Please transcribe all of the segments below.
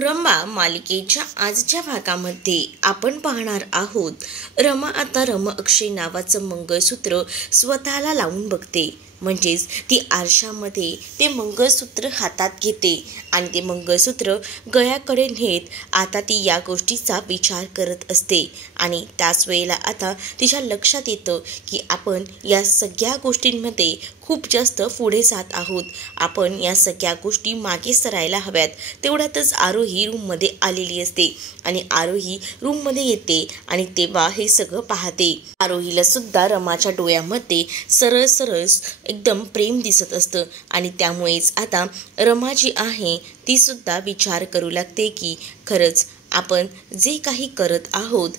रंबा मालिकेच्या आजच्या भागामध्ये आपण पाहणार आहोत रमा आता अक्षय नावाचं मंगळसूत्र स्वतःला लावून बघते. म्हणजेच ती आरशामध्ये ते मंगळसूत्र हातात घेते आणि ते मंगळसूत्र गळ्याकडे नेत आता ती या गोष्टीचा विचार करत असते. आणि त्याच वेळेला आता तिच्या लक्षात येतं की आपण या सगळ्या गोष्टींमध्ये खूप जास्त पुढे जात आहोत. आपण या सगळ्या गोष्टी मागे सरायला हव्यात. तेवढ्यातच आरोही रूममध्ये आलेली असते आणि आरोही रूममध्ये येते आणि तेव्हा हे सगळं पाहते. आरोहीला सुद्धा रमाच्या डोळ्यामध्ये सरळ सरळ एकदम प्रेम दिसत असतं आणि त्यामुळेच आता रमा जी आहे ती सुद्धा विचार करू लागते की खरंच आपण जे काही करत आहोत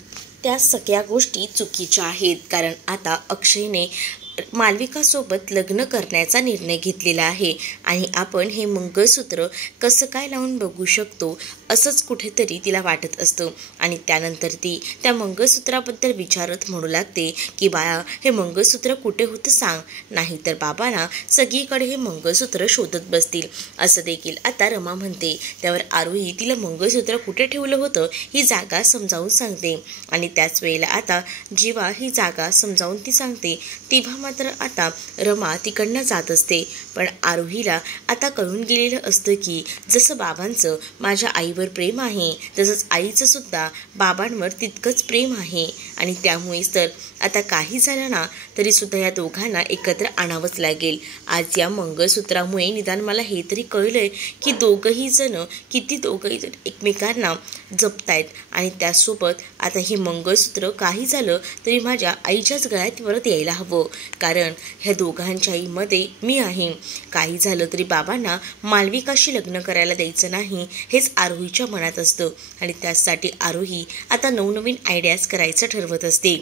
त्या सगळ्या गोष्टी चुकीच्या आहेत. कारण आता अक्षयने मालविकासोबत लग्न करण्याचा निर्णय घेतलेला आहे आणि आपण हे मंगळसूत्र कसं काय लावून बघू शकतो असंच कुठेतरी तिला वाटत असतं. आणि त्यानंतर ती त्या मंगळसूत्राबद्दल विचारत म्हणू लागते की बाळा, हे मंगळसूत्र कुठे होतं सांग, नाहीतर बाबांना सगळीकडे हे मंगळसूत्र शोधत बसतील असं देखील आता रमा म्हणते. त्यावर आरोही तिला मंगळसूत्र कुठे ठेवलं होतं ही जागा समजावून सांगते. आणि त्याच वेळेला आता जेव्हा ही जागा समजावून ती सांगते तेव्हा मात्र आता रमा तिकडनं जात असते. पण आरोहीला आता कळून गेलेलं असतं की जसं बाबांचं माझ्या आईवर प्रेम आहे तसंच आईचं सुद्धा बाबांवर तितकंच प्रेम आहे. आणि त्यामुळेच तर आता काही झालं ना तरी सुद्धा या दोघांना एकत्र आणावंच लागेल. आज या मंगळसूत्रामुळे निदान मला हे तरी कळलंय की दोघंही जण एकमेकांना जपतायत. आणि त्यासोबत आता हे मंगळसूत्र काही झालं तरी माझ्या आईच्याच गळ्यात परत यायला हवं. कारण ह्या दोघांच्याही मी आहे. काही झालं तरी बाबांना मालविकाशी लग्न करायला द्यायचं नाही हेच आरोहीच्या मनात असतं. आणि त्यासाठी आरोही आता नवनवीन आयडियाज करायचं ठरवत असते.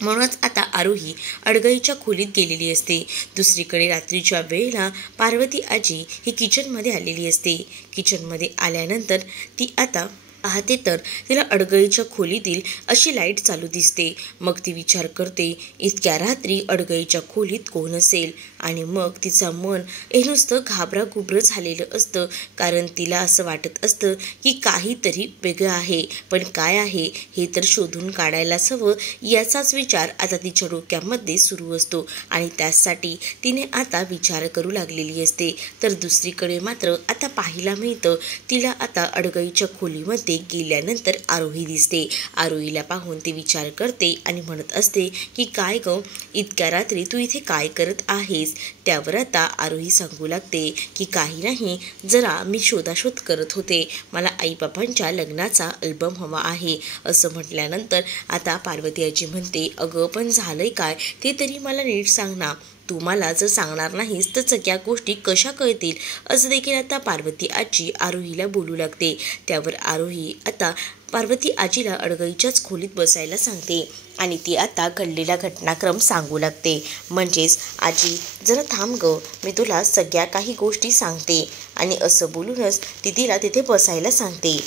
म्हणूनच आता आरोही अडगळीच्या खोलीत गेलेली असते. दुसरीकडे रात्रीच्या वेळेला पार्वती आजी ही किचनमध्ये आलेली असते. किचनमध्ये आल्यानंतर ती आता पाहते तर तिला अडगळीच्या खोलीतील अशी लाईट चालू दिसते. मग ती विचार करते इतक्या रात्री अडगळीच्या खोलीत कोण असेल. आणि मग तिचं मन नुसतं घाबराघुबरं झालेलं असतं. कारण तिला असं वाटत असतं की काहीतरी वेगळं आहे, पण काय आहे हे तर शोधून काढायलाच हवं याचाच विचार आता तिच्या डोक्यामध्ये सुरू असतो. आणि त्यासाठी तिने आता विचार करू लागलेली असते. तर दुसरीकडे मात्र आता पाहायला मिळतं तिला आता अडगळीच्या खोलीमध्ये गेल्यानंतर आरोही दिसते. आरोहीला पाहून ती विचार करते आणि म्हणत असते की काय ग, इतक्या रात्री तू इथे काय करत आहेस. त्यावर आता आरोही सांगू लागते की काही नाही, जरा मी शोधाशोध करत होते. मला आईबाबांच्या लग्नाचा अल्बम हवा आहे असं म्हटल्यानंतर आता पार्वती आजी म्हणते अगं पण झालंय काय ते तरी मला नीट सांग ना. तू मला जर सांगणार नाहीस तर सगळ्या गोष्टी कशा कळतील असं देखील आता पार्वती आजी आरोहीला बोलू लागते. त्यावर आरोही आता पार्वती आजीला अडगळीच्याच खोलीत बसायला सांगते आणि ती आता घडलेला घटनाक्रम सांगू लागते. म्हणजेच आजी जरा थांब ग, मी तुला सगळ्या काही गोष्टी सांगते. आणि असं बोलूनच ती तिला तिथे बसायला सांगते.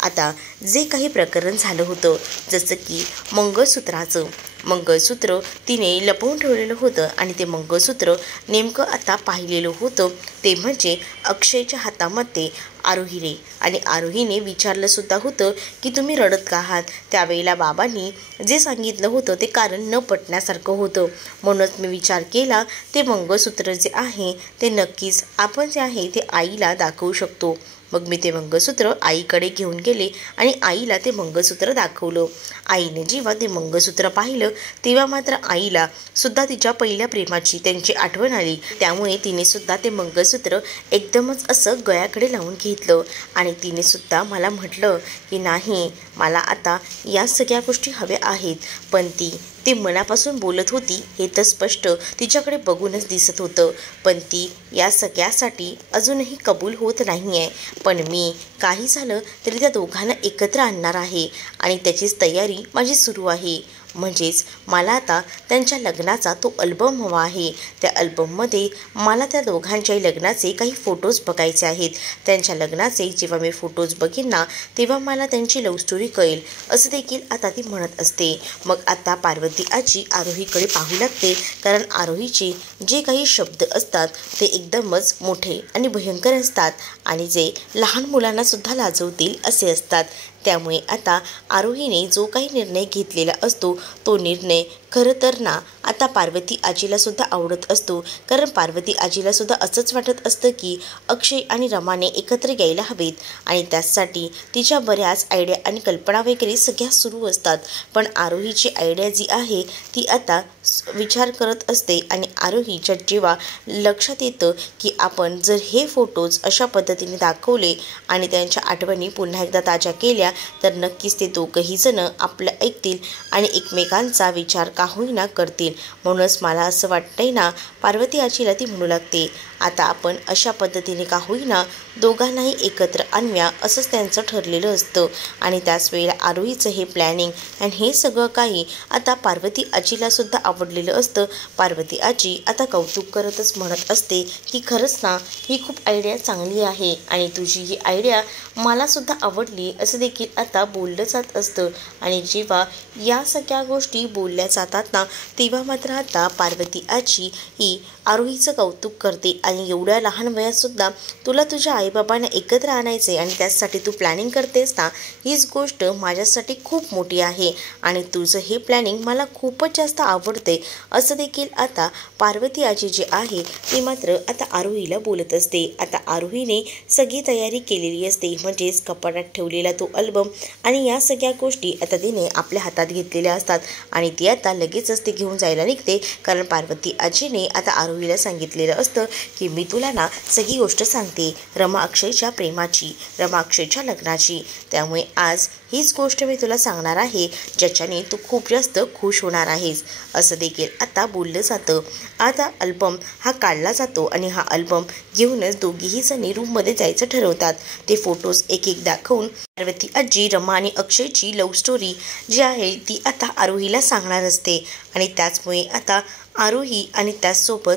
आता जे काही प्रकरण झालं होतं जसं की मंगळसूत्र तिने लपवून ठेवलेलं होतं आणि ते मंगळसूत्र नेमकं आता पाहिलेलं होतं ते म्हणजे अक्षयच्या हातामध्ये आरोहीने विचारलं सुद्धा होतं की तुम्ही रडत का आहात. त्यावेळेला बाबांनी जे सांगितलं होतं ते कारण न पटण्यासारखं होतं. म्हणूनच मी विचार केला ते मंगळसूत्र जे आहे ते नक्कीच आपण जे आहे ते आईला दाखवू शकतो. मग मी ते मंगळसूत्र आईकडे घेऊन गेले आणि आईला ते मंगळसूत्र दाखवलं. आईने जेव्हा ते मंगळसूत्र पाहिलं तेव्हा मात्र आईला सुद्धा तिच्या पहिल्या प्रेमाची त्यांची आठवण आली. त्यामुळे तिने सुद्धा ते मंगळसूत्र एकदमच असं गळ्याकडे लावून घेतलं आणि तिने सुद्धा मला म्हटलं की नाही, मला आता या सगळ्या गोष्टी हव्या आहेत. पण ती मनापासून बोलत होती हे तर स्पष्ट तिच्याकडे बघूनच दिसत होतं. पण ती या सगळ्यासाठी अजूनही कबूल होत नाही आहे. पण मी काही झालं तरी त्या दोघांना एकत्र आणणार आहे आणि त्याचीच तयारी माझी सुरू आहे. म्हणजेच मला आता त्यांच्या लग्नाचा तो अल्बम हवा आहे. त्या अल्बममध्ये मला त्या दोघांच्याही लग्नाचे काही फोटोज बघायचे आहेत. त्यांच्या लग्नाचे जेव्हा मी फोटोज बघीन ना तेव्हा मला त्यांची लव्ह स्टोरी कळेल, असं देखील आता ती म्हणत असते. मग आता पार्वती आजी आरोहीकडे पाहू लागते, कारण आरोहीचे जे काही शब्द असतात ते एकदमच मोठे आणि भयंकर असतात आणि जे लहान मुलांना सुद्धा लाजवतील असे असतात. त्यामुळे आता आरोहीने जो काही निर्णय घेतलेला असतो तो निर्णय खरं तर ना आता पार्वती आजीला सुद्धा आवडत असतो, कारण पार्वती आजीला सुद्धा असंच वाटत असतं की अक्षय आणि रमाने एकत्र यायला हवेत आणि त्यासाठी तिच्या बऱ्याच आयडिया आणि कल्पना वगैरे सगळ्या सुरू असतात. पण आरोहीची आयडिया जी आहे ती आता विचार करत असते आणि आरोहीच्या जेव्हा लक्षात येतं की आपण जर हे फोटोज अशा पद्धतीने दाखवले आणि त्यांच्या आठवणी पुन्हा एकदा ताज्या केल्या तर नक्कीच ते दोघंही जण आपलं ऐकतील आणि एकमेकांचा विचार का होईना करतील. म्हणूनच मला असं वाटतंय ना, पार्वती आजीला ती म्हणू लागते, आता आपण अशा पद्धतीने का होईना दोघांनाही एकत्र आणूया, असंच त्यांचं ठरलेलं असतं. आणि त्याच वेळेला आरोहीचं हे प्लॅनिंग आणि हे सगळं काही आता पार्वती आजीला सुद्धा आवडलेलं असतं. पार्वती आजी आता कौतुक करतच म्हणत असते की खरंच ना ही खूप आयडिया चांगली आहे आणि तुझी ही आयडिया मला सुद्धा आवडली, असं देखील आता बोललं जात असतं. आणि जेव्हा या सगळ्या गोष्टी बोलल्या जातात ना तेव्हा मात्र आता पार्वती आजी ही आरोहीचं कौतुक करते आणि एवढ्या लहान वयात सुद्धा तुला तुझ्या आईबाबांना एकत्र आणायचे आणि त्यासाठी तू प्लॅनिंग करतेस ना, हीच गोष्ट माझ्यासाठी खूप मोठी आहे आणि तुझं हे प्लॅनिंग मला खूपच जास्त आवडते, असं देखील आता पार्वती आजी जे आहे ती मात्र आता आरोहीला बोलत असते. आता आरोहीने सगळी तयारी केलेली असते, म्हणजेच कपाटात ठेवलेला तो अल्बम आणि या सगळ्या गोष्टी आता तिने आपल्या हातात घेतलेल्या असतात आणि ती आता लगेचच ते घेऊन जायला निघते, कारण पार्वती आजीने आता आरोहीला सांगितलेलं असतं की मी तुला ना सगळी गोष्ट सांगते रमा अक्षयच्या प्रेमाची, रमा अक्षयच्या लग्नाची. त्यामुळे आज हीच गोष्ट मी तुला सांगणार आहे ज्याच्याने तू खूप जास्त खुश होणार आहेस, असं देखील आता बोललं जातं. आता अल्बम हा काढला जातो आणि हा अल्बम घेऊनच दोघीही जणी रूममध्ये जायचं ठरवतात. ते फोटोज एक एक दाखवून पार्वती आजी रमा आणि अक्षयची लव्ह स्टोरी जी आहे ती आता आरोहीला सांगणार असते आणि त्याचमुळे आता आरोही आणि त्याचसोबत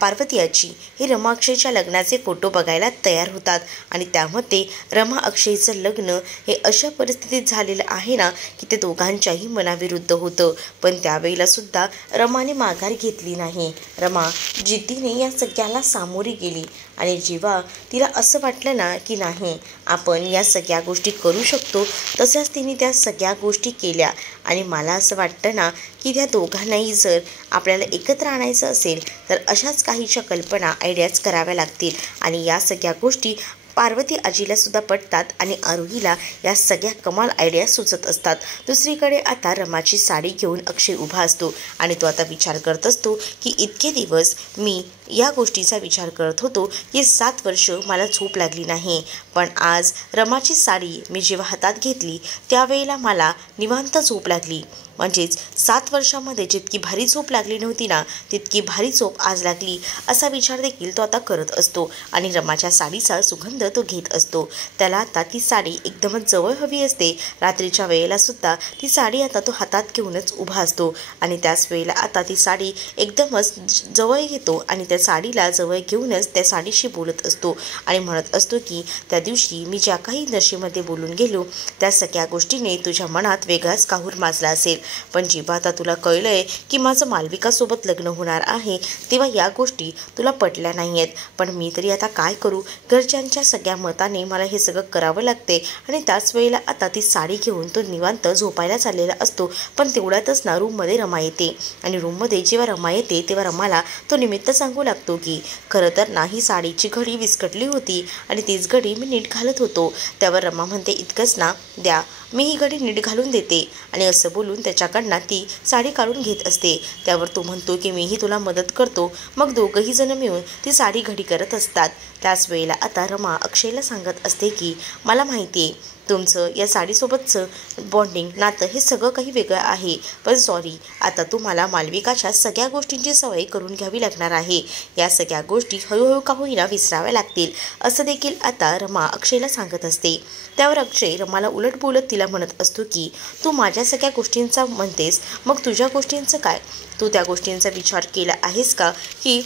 पार्वती आजी हे रमा अक्षयच्या लग्नाचे फोटो बघायला तयार होतात आणि त्यामध्ये रमा अक्षयचं लग्न हे अशा परिस्थितीत झालेलं आहे ना की ते दोघांच्याही मनाविरुद्ध होतं. पण त्यावेळेला सुद्धा रमाने माघार घेतली नाही. रमा जिद्दीने या सगळ्याला सामोरी गेली आणि जेव्हा तिला असं वाटलं ना की नाही आपण या सगळ्या गोष्टी करू शकतो, तसंच तिने त्या सगळ्या गोष्टी केल्या. आणि मला असं वाटतं ना की त्या दोघांनाही जर आपल्याला एकत्र आणायचं असेल तर अशाच काहीशा कल्पना आयडियाज कराव्या लागतील आणि या सगळ्या गोष्टी पार्वती आजीला सुद्धा पटतात आणि आरोहीला या सगळ्या कमाल आयडिया सुचत असतात. दुसरीकडे आता रमाची साडी घेऊन अक्षय उभा असतो आणि तो आता विचार करत असतो की इतके दिवस मी या गोष्टीचा विचार करत होतो की 7 वर्ष मला झोप लागली नाही, पण आज रमाची साडी मी जेव्हा हातात घेतली त्यावेळेला मला निवांत झोप लागली. म्हणजेच 7 वर्षामध्ये जितकी भारी झोप लागली नव्हती ना तितकी भारी झोप आज लागली, असा विचार देखील तो आता करत असतो आणि रमाच्या साडीचा सुगंध तो घेत असतो. त्याला आता ती साडी एकदमच जवळ हवी असते. रात्रीच्या वेळेला सुद्धा ती साडी आता तो हातात घेऊनच उभा असतो आणि त्याच वेळेला आता ती साडी एकदमच जवळ घेतो आणि त्या साडीला जवळ घेऊनच त्या साडीशी बोलत असतो आणि म्हणत असतो की त्या दिवशी मी ज्या काही नशेमध्ये बोलून गेलो त्या सगळ्या गोष्टीने तुझ्या मनात वेगळाच काहूर माजला असेल, पण जेव्हा आता तुला कळलंय की माझं मालविकासोबत लग्न होणार आहे तेव्हा या गोष्टी तुला पटल्या नाही आहेत. पण मी तरी आता काय करू, घरच्यांच्या सगळ्या मताने मला हे सगळं करावं लागते. आणि त्याच वेळेला आता ती साडी घेऊन तो निवांत झोपायला चाललेला असतो. पण तेवढ्यातच ना रूममध्ये रमा येते आणि रूममध्ये जेव्हा रमा येते तेव्हा रमाला तो निमित्त सांगू लागतो की खरं तर ना ही साडीची घडी विस्कटली होती आणि तीच घडी मी नीट घालत होतो. त्यावर रमा म्हणते इतकंच ना, द्या मी ही घडी नीट घालून देते आणि असं बोलून त्याच्याकडनं ती साडी काढून घेत असते. त्यावर तो म्हणतो की मीही तुला मदत करतो. मग दोघंही जण मिळून ती साडी घडी करत असतात. त्याच वेळेला आता रमा अक्षयला सांगत असते की मला माहिती आहे तुमचं या साडीसोबतचं बॉन्डिंग नातं हे सगळं काही वेगळं आहे, पण सॉरी, आता तुम्हाला मालविकाच्या सगळ्या गोष्टींची सवय करून घ्यावी लागणार आहे. या सगळ्या गोष्टी हळूहळू का होईना विसराव्या लागतील, असं देखील आता रमा अक्षयला सांगत असते. त्यावर अक्षय रमाला उलट बोलत तिला म्हणत असतो की तू माझ्या सगळ्या गोष्टींचा म्हणतेस, मग तुझ्या गोष्टींचं काय? तू त्या गोष्टींचा विचार केला आहेस का की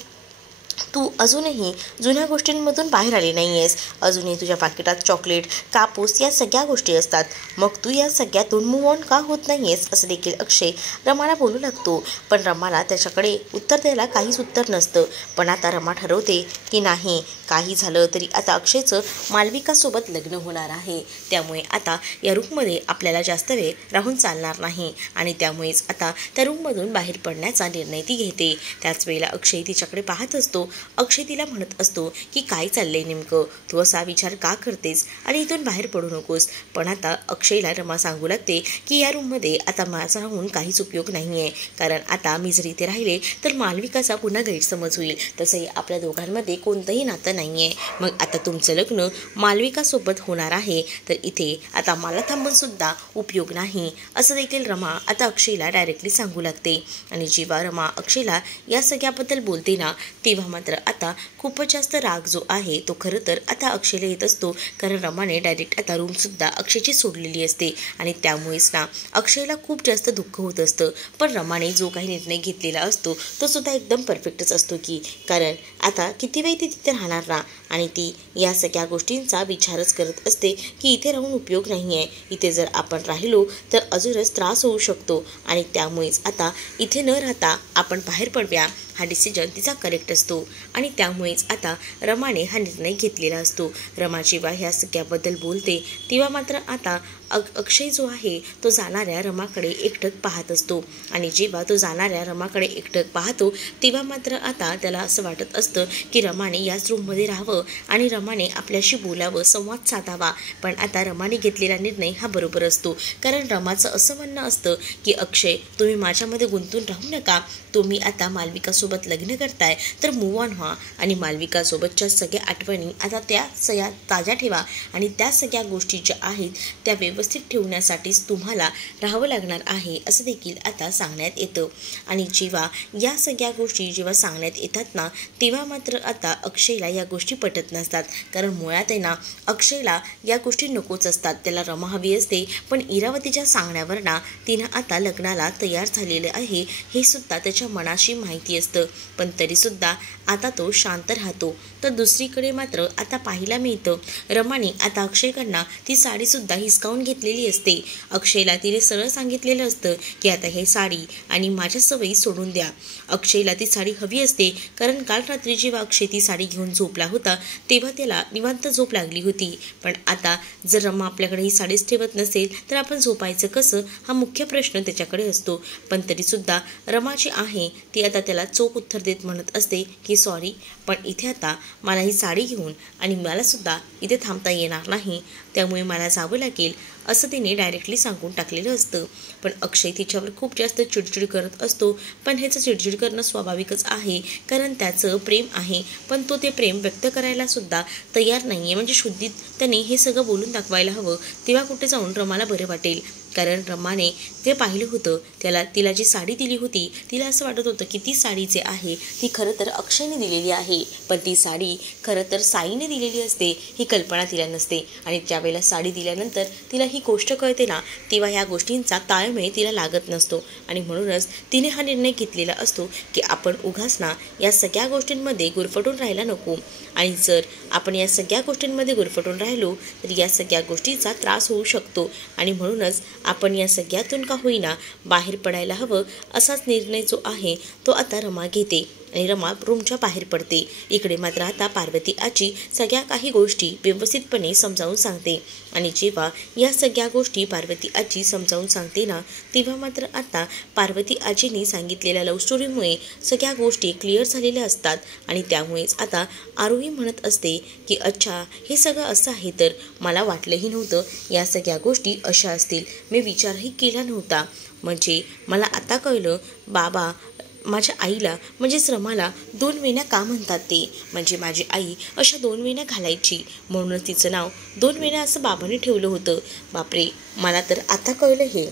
तू अजूनही जुन्या गोष्टींमधून बाहेर आली नाही आहेस? अजूनही तुझ्या पाकिटात चॉकलेट, कापूस या सगळ्या गोष्टी असतात. मग तू या सगळ्यातून मूव्ह ऑन का होत नाही आहेस? असं देखील अक्षय रमाला बोलू लागतो. पण रमाला त्याच्याकडे उत्तर द्यायला काहीच उत्तर नसतं. पण आता रमा ठरवते की नाही, काही झालं तरी आता अक्षयचं मालविकासोबत लग्न होणार आहे. त्यामुळे आता या रूममध्ये आपल्याला जास्त वेळ राहून चालणार नाही आणि त्यामुळेच आता त्या रूममधून बाहेर पडण्याचा निर्णय ती घेते. त्याच वेळेला अक्षय तिच्याकडे पाहत असतो. अक्षय तिला म्हणत असतो की काय चाललंय नेमकं, तू असा विचार का करतेस आणि इथून बाहेर पडू नकोस. पण आता अक्षयला रमा सांगू लागते की या रूममध्ये आता माझा राहून काहीच उपयोग नाही आहे, कारण आता मी जर इथे राहिले तर मालविकाचा पुन्हा गैरसमज होईल. तसंही आपल्या दोघांमध्ये कोणतंही नातं नाही आहे. मग आता तुमचं लग्न मालविकासोबत होणार आहे, तर इथे आता मला थांबून सुद्धा उपयोग नाही, असं देखील रमा आता अक्षयला डायरेक्टली सांगू लागते. आणि जेव्हा रमा अक्षयला या सगळ्याबद्दल बोलते ना, तेव्हा मात्र आता खूपच जास्त राग जो आहे तो खरं तर आता अक्षयला येत असतो, कारण रमाने डायरेक्ट आता रूमसुद्धा अक्षयची सोडलेली असते आणि त्यामुळेच ना अक्षयला खूप जास्त दुःख होत असतं. पण रमाने जो काही निर्णय घेतलेला असतो तो सुद्धा एकदम परफेक्टच असतो की, कारण आता किती वेळ ती तिथे राहणार ना, आणि ती या सगळ्या गोष्टींचा विचारच करत असते की इथे राहून उपयोग नाही आहे. इथे जर आपण राहिलो तर अजूनच त्रास होऊ शकतो आणि त्यामुळेच आता इथे न राहता आपण बाहेर पडूया, हा डिसिजन तिचा करेक्ट असतो. आणि त्यामुळेच आता रमाने हा निर्णय घेतलेला असतो. रमा जेव्हा ह्या सगळ्याबद्दल बोलते तेव्हा मात्र आता अक्षय जो आहे तो जाणाऱ्या रमाकडे एकटक पाहत असतो. आणि जेव्हा तो जाणाऱ्या रमाकडे एकटक पाहतो तेव्हा मात्र आता त्याला असं वाटत असतं की रमाने याच रूममध्ये राहावं आणि रमाने आपल्याशी बोलावं, संवाद साधावा. पण आता रमाने घेतलेला निर्णय हा बरोबर असतो, कारण रमाचं असं म्हणणं असतं की अक्षय, तुम्ही माझ्यामध्ये गुंतून राहू नका. तुम्ही आता मालविकासोबत लग्न करताय तर मूव्ह ऑन व्हा आणि मालविकासोबतच्या सगळ्या आठवणी आता त्या सगळ्या ताज्या ठेवा आणि त्या सगळ्या गोष्टी ज्या आहेत त्या व्यवस्थित ठेवण्यासाठीच तुम्हाला राहावं लागणार आहे, असं देखील आता सांगण्यात येतं. आणि जेव्हा या सगळ्या गोष्टी जेव्हा सांगण्यात येतात ना, तेव्हा मात्र आता अक्षयला या गोष्टी पटत नसतात, कारण मुळात आहे ना अक्षयला या गोष्टी नकोच असतात. त्याला रमा हवी असते, पण इरावतीच्या सांगण्यावर ना तिनं आता लग्नाला तयार झालेलं आहे हे सुद्धा त्याच्या मनाशी माहिती असतं. पण तरीसुद्धा आता तो शांत राहतो. तर दुसरीकडे मात्र आता पाहायला मिळतं रमाने आता अक्षयकडनं ती साडीसुद्धा हिसकावून घेतलेली असते. अक्षयला तिने सरळ सांगितलेलं असतं की आता हे साडी आणि माझ्या सवयी सोडून द्या. अक्षयला ती साडी हवी असते, कारण काल रात्री जेव्हा अक्षय ती साडी घेऊन झोपला होता तेव्हा त्याला निवांत झोप लागली होती. पण आता जर रमा आपल्याकडे ही साडीच ठेवत नसेल तर आपण झोपायचं कसं, हा मुख्य प्रश्न त्याच्याकडे असतो. पण तरीसुद्धा रमा जी आहे ती आता त्याला चोख उत्तर देत म्हणत असते की सॉरी, पण इथे आता मला ही साडी घेऊन आणि मलासुद्धा इथे थांबता येणार नाही, त्यामुळे मला जावं लागेल, असं तिने डायरेक्टली सांगून टाकलेलं असतं. पण अक्षय तिच्यावर खूप जास्त चिडचिड करत असतो. पण ह्याचं चिडचिड करणं स्वाभाविकच आहे, कारण त्याचं प्रेम आहे, पण तो ते प्रेम व्यक्त करायला सुद्धा तयार नाही आहे. म्हणजे शुद्धीत त्याने हे सगळं बोलून दाखवायला हवं, तेव्हा कुठे जाऊन रमाला बरं वाटेल. कारण रमाने ते पाहिलं होतं, तिला जी साडी दिली होती तिला असं वाटत होतं की ती साडी जे आहे ती खरं तर अक्षयने दिलेली आहे, पण ती साडी खरं तर साईने दिलेली असते ही कल्पना तिला नसते. आणि ज्यावेळेला साडी दिल्यानंतर तिला ही गोष्ट कळते ना, तेव्हा ह्या गोष्टींचा ताळमेळ तिला लागत नसतो. आणि म्हणूनच तिने हा निर्णय घेतलेला असतो की आपण उगाच ना या सगळ्या गोष्टींमध्ये गुरफटून राहायला नको. आणि जर आपण या सगळ्या गोष्टींमध्ये गुरफटून राहिलो तर या सगळ्या गोष्टींचा त्रास होऊ शकतो. आणि म्हणूनच आपण या सगळ्यातून का होईना बाहेर पडायला हवं, असाच निर्णय जो आहे तो आता रमा घेते आणि रमा रूमच्या बाहेर पडते. इकडे मात्र आता पार्वती आजी सगळ्या काही गोष्टी व्यवस्थितपणे समजावून सांगते. आणि जेव्हा या सगळ्या गोष्टी पार्वती आजी समजावून सांगते ना, तेव्हा मात्र आता पार्वती आजीने सांगितलेल्या लव्ह स्टोरीमुळे सगळ्या गोष्टी क्लिअर झालेल्या असतात. आणि त्यामुळेच आता आरोही म्हणत असते की अच्छा, हे सगळं असं आहे, तर मला वाटलंही नव्हतं या सगळ्या गोष्टी अशा असतील, मी विचारही केला नव्हता. म्हणजे मला आता कळलं बाबा माझ्या आईला म्हणजेच रमाला 2 वेण्या का म्हणतात ते, म्हणजे माझी आई अशा 2 वेण्या घालायची म्हणूनच तिचं नाव 2 वेण्या असं बाबांनी ठेवलं होतं. बापरे, मला तर आता कळलं हे.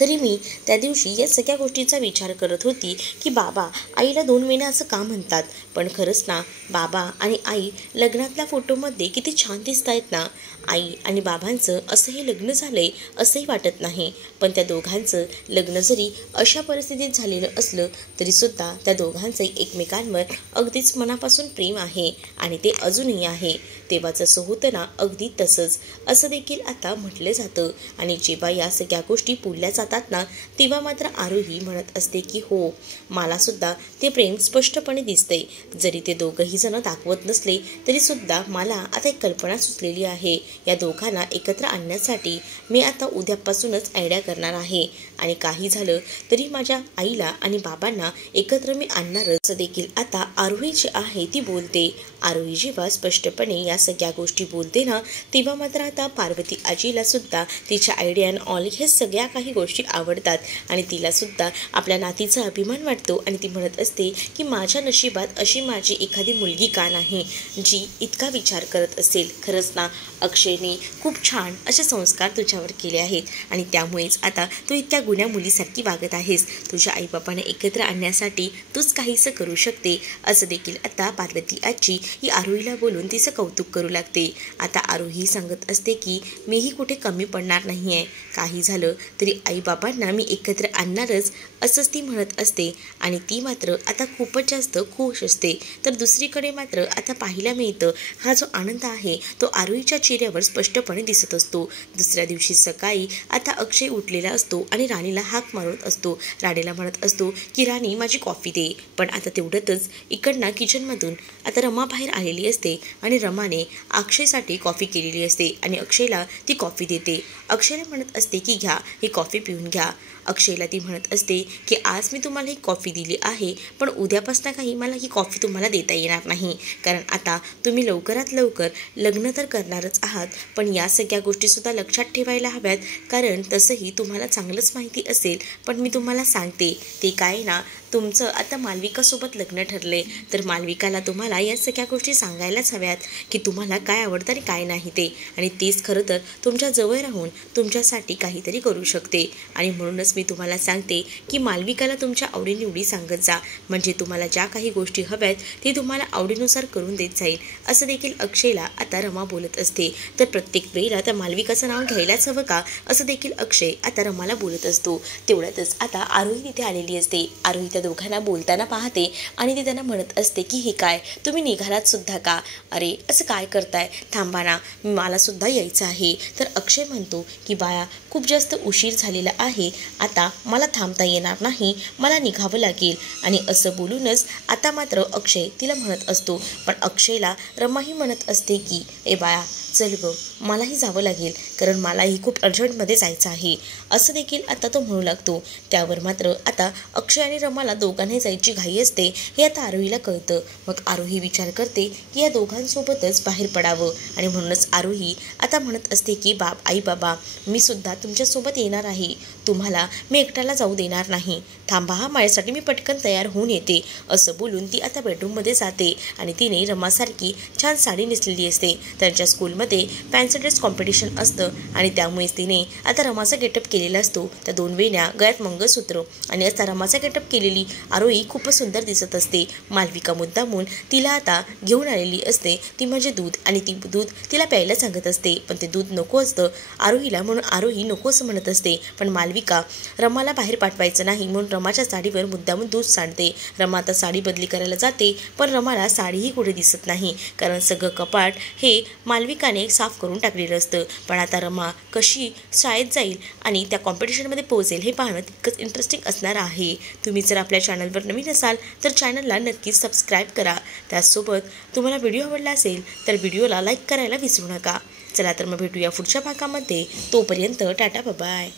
तरी मी त्या दिवशी या सगळ्या गोष्टीचा विचार करत होती की बाबा आईला 2 वेण्या असं का म्हणतात. पण खरंच ना, बाबा आणि आई लग्नातल्या फोटोमध्ये किती छान दिसत आहेत ना. आई आणि बाबांचं असं हे लग्न झालंय असंही वाटत नाही. पण त्या दोघांचं लग्न जरी अशा परिस्थितीत झालेलं असलं तरीसुद्धा त्या दोघांचं एकमेकांवर अगदीच मनापासून प्रेम आहे आणि ते अजूनही आहे. तेव्हाचं असं होतं ना, अगदी तसंच असं देखील आता म्हटलं जातं. आणि जेव्हा या सगळ्या गोष्टी बोलल्या जातात ना, तेव्हा मात्र आरोही म्हणत असते की हो, मलासुद्धा ते प्रेम स्पष्टपणे दिसतंय. जरी ते दोघंही जण दाखवत नसले तरीसुद्धा मला आता एक कल्पना सुचलेली आहे. या दोघांना एकत्र आणण्यासाठी मी आता उद्यापासूनच आयडिया करणार आहे. आणि काही झालं तरी माझ्या आईला आणि बाबांना एकत्र मी आणणारच देखील आता आरोही जी आहे ती बोलते. आरोही जेव्हा स्पष्टपणे या सगळ्या गोष्टी बोलते ना, तेव्हा मात्र आता पार्वती आजीला सुद्धा तिच्या आयडिया अँड ऑल हे सगळ्या काही गोष्टी आवडतात आणि तिला सुद्धा आपल्या नातीचा अभिमान वाटतो. आणि ती म्हणत असते की माझ्या नशिबात अशी माझी एखादी मुलगी का नाही जी इतका विचार करत असेल. खरंच ना, अक्षयने खूप छान असे संस्कार तुझ्यावर केले आहेत आणि त्यामुळेच आता तू इतक्या गुण्या मुलीसारखी वागत आहेस. तुझ्या आईबापांना एकत्र आणण्यासाठी तूच काहीसं करू शकते असं देखील आता पार्वती आजी ही आरोहीला बोलून तिचं कौतुक करू लागते. आता आरोही सांगत असते की मीही कुठे कमी पडणार नाही आहे. काही झालं तरी आईबाबांना मी एकत्र आणणारच असंच ती म्हणत असते. आणि ती मात्र आता खूपच जास्त खुश असते. तर दुसरीकडे मात्र आता पाहायला मिळतं हा जो आनंद आहे तो आरोहीच्या चेहऱ्यावर स्पष्टपणे दिसत असतो. दुसऱ्या दिवशी सकाळी आता अक्षय उठलेला असतो आणि राणीला हाक मारत असतो. राणीला म्हणत असतो की राणी माझी कॉफी दे. पण आता तेवढ्यातच इकडनं किचनमधून आता रमा बाहेर आलेली असते आणि रमाने अक्षयसाठी कॉफी केलेली असते आणि अक्षयला ती कॉफी देते. अक्षयला म्हणत असते की घ्या, ही कॉफी पिऊन घ्या. अक्षयला ती म्हणत असते की आज मी तुम्हाला ही कॉफी दिली आहे पण उद्यापासून काही मला ही कॉफी तुम्हाला देता येणार नाही. कारण आता तुम्ही लवकरात लवकर लग्न तर करणारच आहात, पण या सगळ्या गोष्टीसुद्धा लक्षात ठेवायला हव्यात. कारण तसंही तुम्हाला चांगलंच माहिती असेल, पण मी तुम्हाला सांगते ते काय ना, तुमचं आता मालविकासोबत लग्न ठरले तर मालविकाला तुम्हाला या सगळ्या गोष्टी सांगायलाच हव्यात की तुम्हाला काय आवडतं आणि काय नाही ते. आणि तेच खरं तर तुमच्या जवळ राहून तुमच्यासाठी काहीतरी करू शकते. आणि म्हणूनच मी तुम्हाला सांगते की मालविकाला तुमच्या आवडीनिवडी सांगत जा, म्हणजे तुम्हाला ज्या काही गोष्टी हव्यात ते तुम्हाला आवडीनुसार करून देत जाईल. असं देखील अक्षयला आता रमा बोलत असते. तर प्रत्येक वेळेला त्या मालविकाचं नाव घ्यायलाच हवं का असं देखील अक्षय आता रमाला बोलत असतो. तेवढ्यातच आता आरोही तिथे आलेली असते. आरोही त्या दोघांना बोलताना पाहते आणि ती त्यांना म्हणत असते की हे काय, तुम्ही निघालात सुद्धा का? अरे असं काय करताय, थांबा ना, मला सुद्धा यायचं आहे. तर अक्षय म्हणतो की बाया खूप जास्त उशीर झालेला आहे, आता मला थांबता येणार नाही, मला निघावं लागेल. आणि असं बोलूनच आता मात्र अक्षय तिला म्हणत असतो. पण अक्षयला रमाही म्हणत असते की ए बाया चल गं, मलाही जावं लागेल कारण मलाही खूप अर्जंटमध्ये जायचं आहे असं देखील आता तो म्हणू लागतो. त्यावर मात्र आता अक्षय आणि रमाला दोघांनाही जायची घाई असते हे आता आरोहीला कळतं. मग आरोही विचार करते की या दोघांसोबतच बाहेर पडावं आणि म्हणूनच आरोही आता म्हणत असते की आई बाबा मी सुद्धा तुमच्यासोबत येणार आहे, तुम्हाला मी एकट्याला जाऊ देणार नाही, थांबा हा, माझ्यासाठी मी पटकन तयार होऊन येते. असं बोलून ती आता बेडरूममध्ये जाते आणि तिने रमासारखी छान साडी नेसलेली असते. त्यांच्या स्कूलमध्ये फॅन्सी ड्रेस कॉम्पिटिशन असतं आणि त्यामुळेच तिने आता रमाचा गेटअप केलेला असतो. त्या 2 वेण्या, गळ्यात मंगळसूत्र आणि असा रमाचा गेटअप केलेली आरोही खूपच सुंदर दिसत असते. मालविका मुद्दामून तिला आता घेऊन आलेली असते, ती म्हणजे दूध, आणि ती दूध तिला प्यायला सांगत असते. पण ते दूध नको असतं आरोहीला, म्हणून आरोही नको असं म्हणत असते. पण मालविका रमाला बाहेर पाठवायचं नाही म्हणून रमाच्या साडीवर मुद्दामून दूध सांडते. रमा आता साडी बदली करायला जाते पण रमाला साडीही कुठे दिसत नाही, कारण सगळं कपाट हे मालविकाने साफ करून टाकलेलं असतं. पण आता रमा कशी शाळेत जाईल आणि त्या कॉम्पिटिशनमध्ये पोहोचेल हे पाहणं तितकंच इंटरेस्टिंग असणार आहे. तुम्ही जर आपल्या चॅनलवर नवीन असाल तर चॅनलला नक्कीच सबस्क्राईब करा. त्याचसोबत तुम्हाला व्हिडिओ आवडला असेल तर व्हिडिओला लाईक करायला विसरू नका. चला तर मग भेटूया पुढच्या भागामध्ये. तोपर्यंत टाटा बाय.